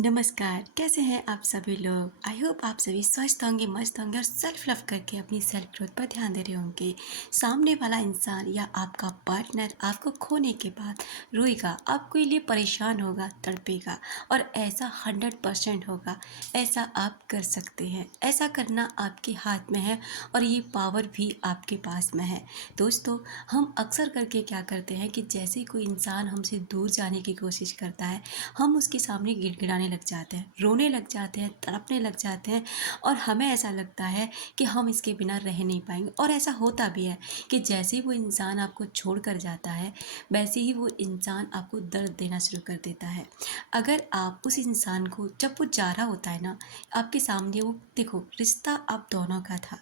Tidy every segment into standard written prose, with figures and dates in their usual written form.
नमस्कार, कैसे हैं आप सभी लोग? आई होप आप सभी स्वस्थ होंगे, मस्त होंगे और सेल्फ लव करके अपनी सेल्फ ग्रोथ पर ध्यान दे रहे होंगे। सामने वाला इंसान या आपका पार्टनर आपको खोने के बाद रोएगा, आपके लिए परेशान होगा, तड़पेगा और ऐसा 100% होगा। ऐसा आप कर सकते हैं। ऐसा करना आपके हाथ में है और ये पावर भी आपके पास में है। दोस्तों, हम अक्सर करके क्या करते हैं कि जैसे कोई इंसान हमसे दूर जाने की कोशिश करता है, हम उसके सामने गिड़गिड़ाने लग जाते हैं, रोने लग जाते हैं, तड़पने लग जाते हैं और हमें ऐसा लगता है कि हम इसके बिना रह नहीं पाएंगे। और ऐसा होता भी है कि जैसे ही वो इंसान आपको छोड़ कर जाता है, वैसे ही वो इंसान आपको दर्द देना शुरू कर देता है। अगर आप उस इंसान को, जब वो जा रहा होता है ना, आपके सामने, वो देखो, रिश्ता आप दोनों का था।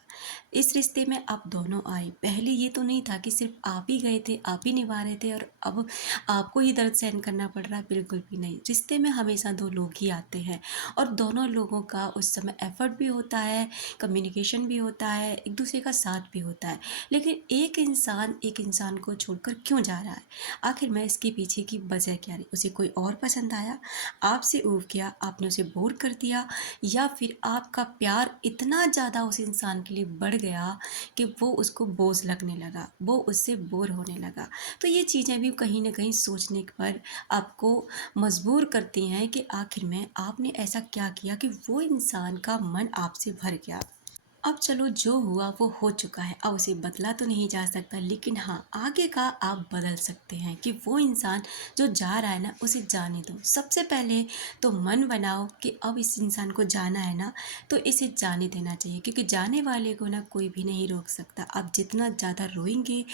इस रिश्ते में आप दोनों आए। पहले ये तो नहीं था कि सिर्फ आप ही गए थे, आप ही निभा रहे थे और अब आपको ही दर्द सहन करना पड़ रहा है। बिल्कुल भी नहीं। रिश्ते में हमेशा दो लोग ही आते हैं और दोनों लोगों का उस समय एफर्ट भी होता है, कम्युनिकेशन भी होता है, एक दूसरे का साथ भी होता है। लेकिन एक इंसान को छोड़कर क्यों जा रहा है? आखिर में इसके पीछे की वजह क्या रही? उसे कोई और पसंद आया, आपसे ऊब गया, आपने उसे बोर कर दिया, या फिर आपका प्यार इतना ज़्यादा उस इंसान के लिए बढ़ गया कि वो उसको बोझ लगने लगा, वो उससे बोर होने लगा। तो ये चीज़ें भी कहीं ना कहीं सोचने पर आपको मजबूर करती हैं कि आखिर में आपने ऐसा क्या किया कि वो इंसान का मन आपसे भर गया। अब चलो, जो हुआ वो हो चुका है, अब उसे बदला तो नहीं जा सकता, लेकिन हाँ, आगे का आप बदल सकते हैं कि वो इंसान जो जा रहा है ना, उसे जाने दो। सबसे पहले तो मन बनाओ कि अब इस इंसान को जाना है ना, तो इसे जाने देना चाहिए, क्योंकि जाने वाले को ना कोई भी नहीं रोक सकता। आप जितना ज़्यादा रोएंगे,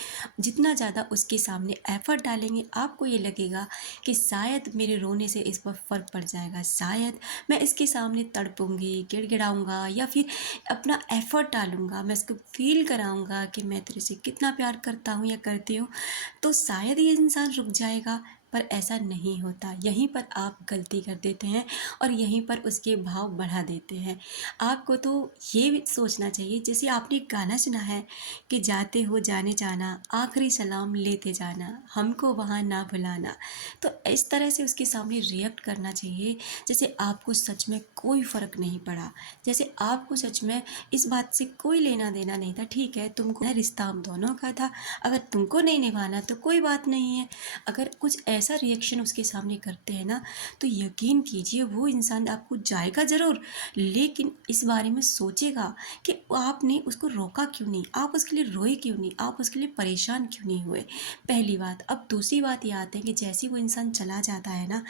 जितना ज़्यादा उसके सामने एफर्ट डालेंगे, आपको ये लगेगा कि शायद मेरे रोने से इस पर फ़र्क पड़ जाएगा, शायद मैं इसके सामने तड़पूंगी, गिड़गिड़ाऊंगा, या फिर अपना एफर्ट डालूंगा, मैं इसको फील कराऊंगा कि मैं तेरे से कितना प्यार करता हूँ या करती हूँ, तो शायद ये इंसान रुक जाएगा। पर ऐसा नहीं होता। यहीं पर आप गलती कर देते हैं और यहीं पर उसके भाव बढ़ा देते हैं। आपको तो ये भी सोचना चाहिए, जैसे आपने एक गाना सुना है कि जाते हो जाने जाना, आखिरी सलाम लेते जाना, हमको वहाँ ना भुलाना। तो इस तरह से उसके सामने रिएक्ट करना चाहिए जैसे आपको सच में कोई फ़र्क नहीं पड़ा, जैसे आपको सच में इस बात से कोई लेना देना नहीं था। ठीक है, तुमको रिश्ता हम दोनों का था, अगर तुमको नहीं निभाना तो कोई बात नहीं है। अगर कुछ ऐसा रिएक्शन उसके सामने करते हैं ना, तो यकीन कीजिए वो इंसान आपको जाएगा ज़रूर, लेकिन इस बारे में सोचेगा कि आपने उसको रोका क्यों नहीं, आप उसके लिए रोए क्यों नहीं, आप उसके लिए परेशान क्यों नहीं हुए। पहली बात। अब दूसरी बात ये आती है कि जैसे वो इंसान चला जाता है ना,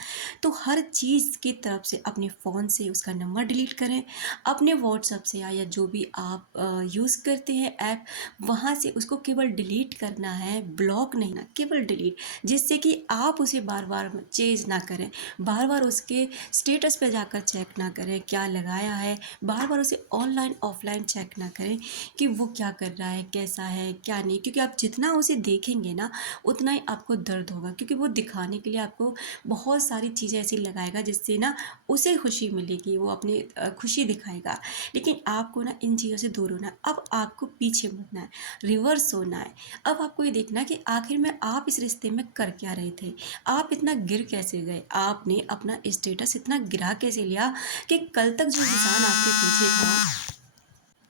तो हर चीज़ की तरफ से अपने फ़ोन से उसका नंबर डिलीट करें, अपने व्हाट्सएप से या जो भी आप यूज़ करते हैं ऐप, वहाँ से उसको केवल डिलीट करना है, ब्लॉक नहीं ना, केवल डिलीट, जिससे कि आप उसे बार बार चेज़ ना करें, बार बार उसके स्टेटस पे जाकर चेक ना करें क्या लगाया है, बार बार उसे ऑनलाइन ऑफलाइन चेक ना करें कि वो क्या कर रहा है, कैसा है, क्या नहीं, क्योंकि आप जितना उसे देखेंगे ना, उतना ही आपको दर्द होगा, क्योंकि वो दिखाने के लिए आपको बहुत सारी चीज़ें ऐसी लगाएगा जिससे ना उसे खुशी मिलेगी, वो अपनी खुशी दिखाएगा। लेकिन आपको ना इन चीज़ों से दूर होना है। अब आपको पीछे मुड़ना है, रिवर्स होना है। अब आपको ये देखना है कि आखिर में आप इस रिश्ते में कर क्या रहे थे, आप इतना गिर कैसे गए, आपने अपना स्टेटस इतना गिरा कैसे लिया कि कल तक जो इंसान आपके पीछे था,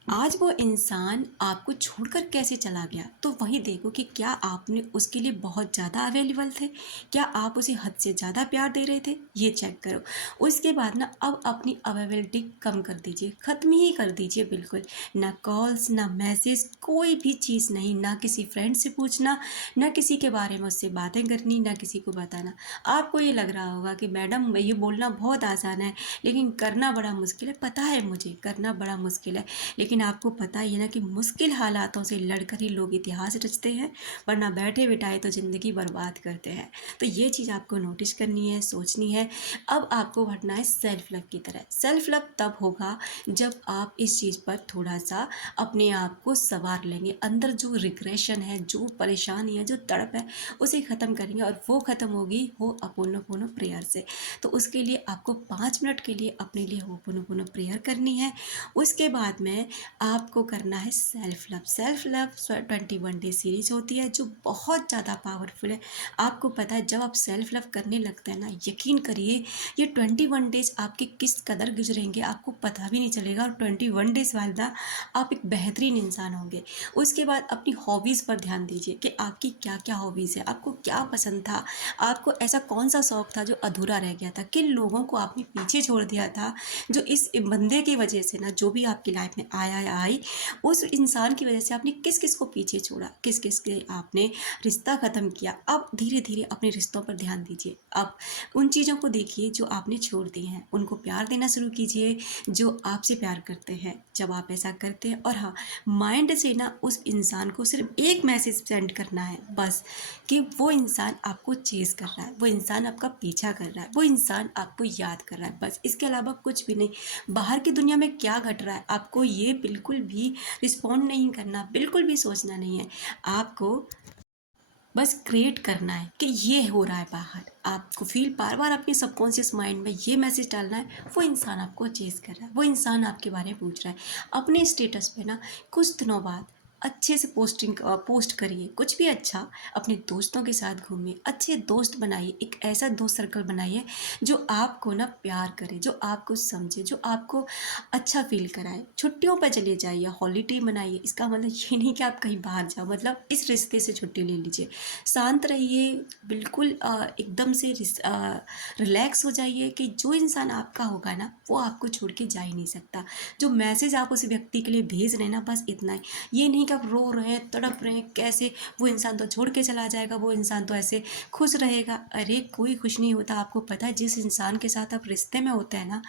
आज वो इंसान आपको छोड़कर कैसे चला गया। तो वही देखो कि क्या आपने उसके लिए बहुत ज़्यादा अवेलेबल थे, क्या आप उसे हद से ज़्यादा प्यार दे रहे थे, ये चेक करो। उसके बाद ना अब अपनी अवेलेबिलिटी कम कर दीजिए, ख़त्म ही कर दीजिए बिल्कुल। ना कॉल्स, ना मैसेज, कोई भी चीज़ नहीं, ना किसी फ्रेंड से पूछना, ना किसी के बारे में उससे बातें करनी, ना किसी को बताना। आपको ये लग रहा होगा कि मैडम ये बोलना बहुत आसान है लेकिन करना बड़ा मुश्किल है। पता है, मुझे करना बड़ा मुश्किल है, लेकिन आपको पता ही है ना कि मुश्किल हालातों से लड़कर ही लोग इतिहास रचते हैं, वरना बैठे बिठाए तो ज़िंदगी बर्बाद करते हैं। तो ये चीज़ आपको नोटिस करनी है, सोचनी है। अब आपको बढ़ना है सेल्फ लव की तरह। सेल्फ लव तब होगा जब आप इस चीज़ पर थोड़ा सा अपने आप को संवार लेंगे, अंदर जो रिग्रेशन है, जो परेशानी है, जो तड़प है, उसे ख़त्म करेंगे, और वो ख़त्म होगी हो अपोनो प्रेयर से। तो उसके लिए आपको 5 मिनट के लिए अपने लिए होपोनोपोनो प्रेयर करनी है। उसके बाद में आपको करना है self love. Self love 21 day series होती है जो बहुत ज़्यादा पावरफुल है। आपको पता है जब आप सेल्फ लव करने लगते हैं ना, यकीन करिए ये 21 डेज आपके किस कदर गुजरेंगे आपको पता भी नहीं चलेगा। और 21 डेज बाद ना आप एक बेहतरीन इंसान होंगे। उसके बाद अपनी हॉबीज़ पर ध्यान दीजिए कि आपकी क्या क्या हॉबीज़ है, आपको क्या पसंद था, आपको ऐसा कौन सा शौक़ था जो अधूरा रह गया था, किन लोगों को आपने पीछे छोड़ दिया था, जो इस बंदे की वजह से ना, जो भी आपकी लाइफ में आया या आई, उस इंसान की वजह से आपने किस किस को पीछे छोड़ा, किस किस के आपने रिश्ता ख़त्म किया। अब धीरे धीरे अपने रिश्तों पर ध्यान दीजिए। अब उन चीज़ों को देखिए जो आपने छोड़ दी हैं, उनको प्यार देना शुरू कीजिए जो आपसे प्यार करते हैं। जब आप ऐसा करते हैं, और हाँ, माइंड से ना उस इंसान को सिर्फ एक मैसेज सेंड करना है बस, कि वो इंसान आपको चेज़ कर रहा है, वो इंसान आपका पीछा कर रहा है, वो इंसान आपको याद कर रहा है, बस इसके अलावा कुछ भी नहीं। बाहर की दुनिया में क्या घट रहा है आपको ये बिल्कुल भी रिस्पॉन्ड नहीं करना, बिल्कुल भी सोचना नहीं है। आपको बस क्रिएट करना है कि ये हो रहा है बाहर। आपको फील बार बार अपने सबकॉन्शियस माइंड में ये मैसेज डालना है, वो इंसान आपको चेज़ कर रहा है, वो इंसान आपके बारे में पूछ रहा है। अपने स्टेटस पे ना कुछ दिनों बाद अच्छे से पोस्ट करिए, कुछ भी अच्छा। अपने दोस्तों के साथ घूमिए, अच्छे दोस्त बनाइए, एक ऐसा दोस्त सर्कल बनाइए जो आपको ना प्यार करे, जो आपको समझे, जो आपको अच्छा फील कराए। छुट्टियों पर चले जाइए, हॉलीडे मनाइए। इसका मतलब ये नहीं कि आप कहीं बाहर जाओ, मतलब इस रिश्ते से छुट्टी ले लीजिए। शांत रहिए, बिल्कुल एकदम से रिलैक्स हो जाइए कि जो इंसान आपका होगा ना वो आपको छोड़ के जा ही नहीं सकता। जो मैसेज आप उस व्यक्ति के लिए भेज रहे हैं ना, बस इतना ही। ये नहीं कि आप रो रहे हैं, तड़प रहे हैं, कैसे वो इंसान तो छोड़ के चला जाएगा, वो इंसान तो ऐसे खुश रहेगा। अरे कोई खुश नहीं होता। आपको पता है जिस इंसान के साथ आप रिश्ते में होते हैं ना,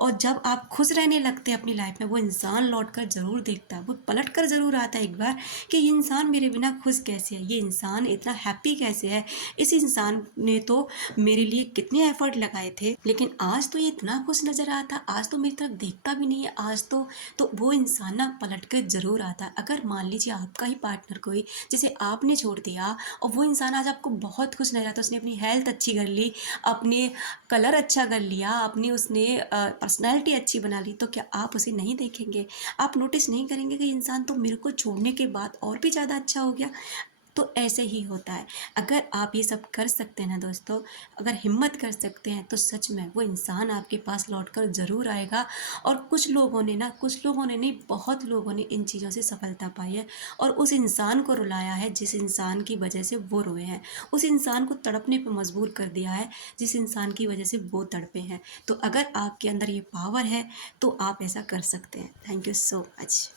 और जब आप खुश रहने लगते हैं अपनी लाइफ में, वो इंसान लौट कर ज़रूर देखता है, वो पलट कर ज़रूर आता है एक बार कि ये इंसान मेरे बिना खुश कैसे है, ये इंसान इतना हैप्पी कैसे है, इस इंसान ने तो मेरे लिए कितने एफर्ट लगाए थे, लेकिन आज तो ये इतना खुश नज़र आता, आज तो मेरी तरफ देखता भी नहीं है, आज तो वो इंसान ना पलट कर ज़रूर आता है। अगर मान लीजिए आपका ही पार्टनर कोई जिसे आपने छोड़ दिया, और वो इंसान आज आपको बहुत खुश नजर आता है, उसने अपनी हेल्थ अच्छी कर ली, अपने कलर अच्छा कर लिया, अपनी उसने पर्सनैलिटी अच्छी बना ली, तो क्या आप उसे नहीं देखेंगे? आप नोटिस नहीं करेंगे कि इंसान तो मेरे को छोड़ने के बाद और भी ज़्यादा अच्छा हो गया? तो ऐसे ही होता है। अगर आप ये सब कर सकते हैं ना दोस्तों, अगर हिम्मत कर सकते हैं, तो सच में वो इंसान आपके पास लौट कर ज़रूर आएगा। और कुछ लोगों ने नहीं, बहुत लोगों ने इन चीज़ों से सफलता पाई है, और उस इंसान को रुलाया है जिस इंसान की वजह से वो रोए हैं। उस इंसान को तड़पने पर मजबूर कर दिया है जिस इंसान की वजह से वो तड़पे हैं। तो अगर आपके अंदर ये पावर है तो आप ऐसा कर सकते हैं। Thank you so much.